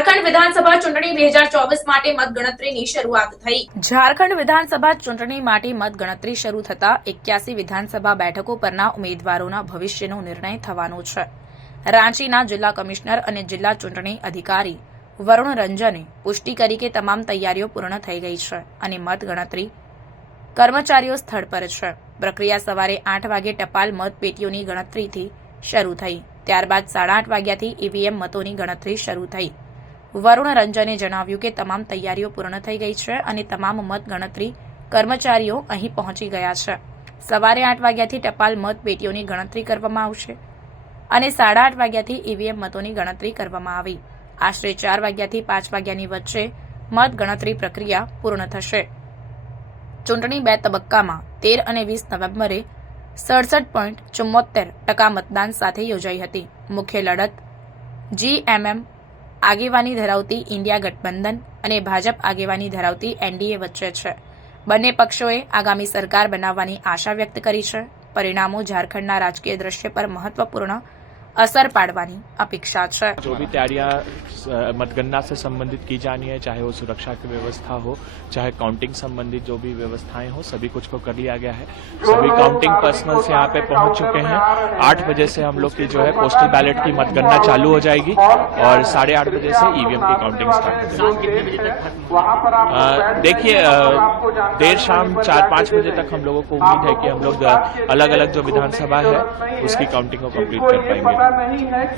ઝારખંડ વિધાનસભા ચૂંટણી બે હજાર ચોવીસ માટે મતગણતરીની શરૂઆત થઈ. ઝારખંડ વિધાનસભા ચૂંટણી માટે મતગણતરી શરૂ થતા એક્યાસી વિધાનસભા બેઠકો પરના ઉમેદવારોના ભવિષ્યનો નિર્ણય થવાનો છે. રાંચીના જિલ્લા કમિશનર અને જિલ્લા ચૂંટણી અધિકારી વરુણ રંજને પુષ્ટિ કરી કે તમામ તૈયારીઓ પૂર્ણ થઈ ગઈ છે અને મતગણતરી કર્મચારીઓ સ્થળ પર છે. પ્રક્રિયા સવારે આઠ વાગે ટપાલ મત પેટીઓની ગણતરીથી શરૂ થઈ. ત્યારબાદ સાડા આઠ વાગ્યાથી ઈવીએમ મતોની ગણતરી શરૂ થઈ. વરુણ રંજને જણાવ્યું કે તમામ તૈયારીઓ પૂર્ણ થઈ ગઈ છે અને તમામ મતગણતરી કર્મચારીઓ અહીં પહોંચી ગયા છે. સવારે આઠ વાગ્યાથી ટપાલ મત પેટીઓની ગણતરી કરવામાં આવશે અને સાડા આઠ વાગ્યાથી ઈવીએમ મતોની ગણતરી કરવામાં આવી. આશરે ચાર વાગ્યાથી પાંચ વાગ્યાની વચ્ચે મત ગણતરી પ્રક્રિયા પૂર્ણ થશે. ચૂંટણી બે તબક્કામાં તેર અને વીસ નવેમ્બરે સડસઠ પોઈન્ટ ચુમ્મોતેર ટકા મતદાન સાથે યોજાઈ હતી. મુખ્ય લડત જીએમએમ આગેવાની ધરાવતી ઇન્ડિયા ગઠબંધન અને ભાજપ આગેવાની ધરાવતી એનડીએ વચ્ચે છે. બંને પક્ષોએ આગામી સરકાર બનાવવાની આશા વ્યક્ત કરી છે. પરિણામો ઝારખંડના રાજકીય દ્રશ્ય પર મહત્વપૂર્ણ અસર પાડવાની અપેક્ષા છે जो भी तैयारियां अ, मतगणना से संबंधित की जानी है चाहे वो सुरक्षा की व्यवस्था हो चाहे काउंटिंग संबंधित जो भी व्यवस्थाएं हो सभी कुछ को कर लिया गया है सभी काउंटिंग पर्सनल्स यहाँ पे पहुंच चुके हैं आठ बजे से हम लोग की जो है पोस्टल बैलेट की मतगणना चालू हो जाएगी और साढ़े आठ बजे से ईवीएम की काउंटिंग स्टार्ट हो जाएगी अ, देखिए अ, देर शाम चार पाँच बजे तक हम लोगों को उम्मीद है कि हम लोग अलग अलग जो विधानसभा है उसकी काउंटिंग को कंप्लीट कर पाएंगे مهينك